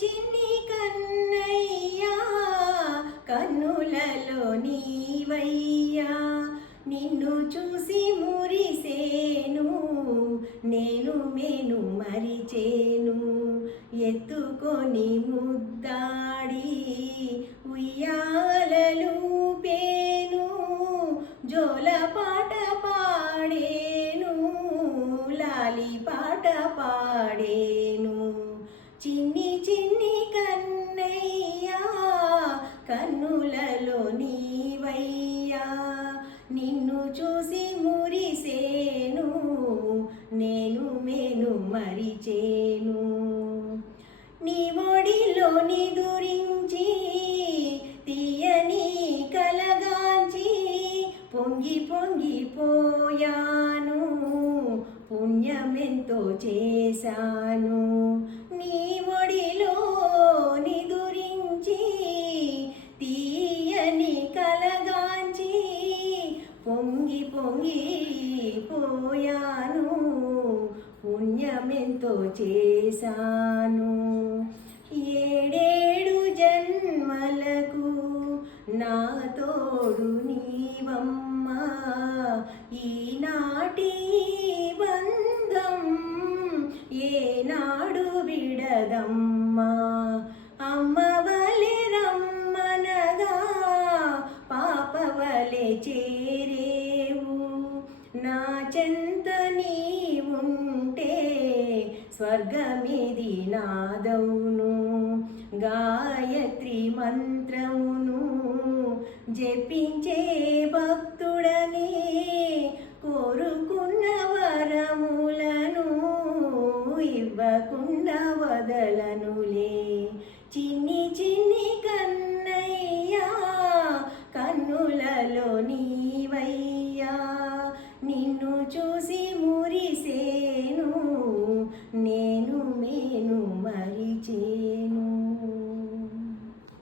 చిన్ని కన్నయ్యా కన్నులలో నీవయ్యా నిన్ను చూసి మురిసేను నేను మేను మరిచేను ఎత్తుకొని ముద్దాడి ఉయ్యాలలు పేను జోల పాట పాడేను లాలి పాట పాడేను చిన్ని చిన్ని కన్నయ్యా కన్నులలో నీవయ్యా నిన్ను చూసి మురిసేను నేను మేను మరిచేను నీ ఒడిలో నిదురించి తీయని కలగాంచి పొంగి పొంగిపోయాను పుణ్యమెంతో చేశాను నీ ఒడిలో నిదురించి తీయని కలగాంచి పొంగి పొంగిపోయాను పుణ్యమెంతో చేశాను ఏడేడు జన్మలకు నా తోడు నీవమ్మా ఈనాటి బంధం ఏనాడు విడదమ్మా అమ్మవలె రమ్మనగా పాపవలె చేరేవు నా చెంత నీవుంటే స్వర్గమిది నాదౌను గాయత్రి మంత్రమును జపించే భక్తుడని కోరుకున్న వరములను ఇవ్వకుండా వదలనులే చిన్ని చిన్ని కన్నయ్యా కన్నులలో నీవయ్యా నిన్ను చూసి మురిసేను నేను మేను మరిచే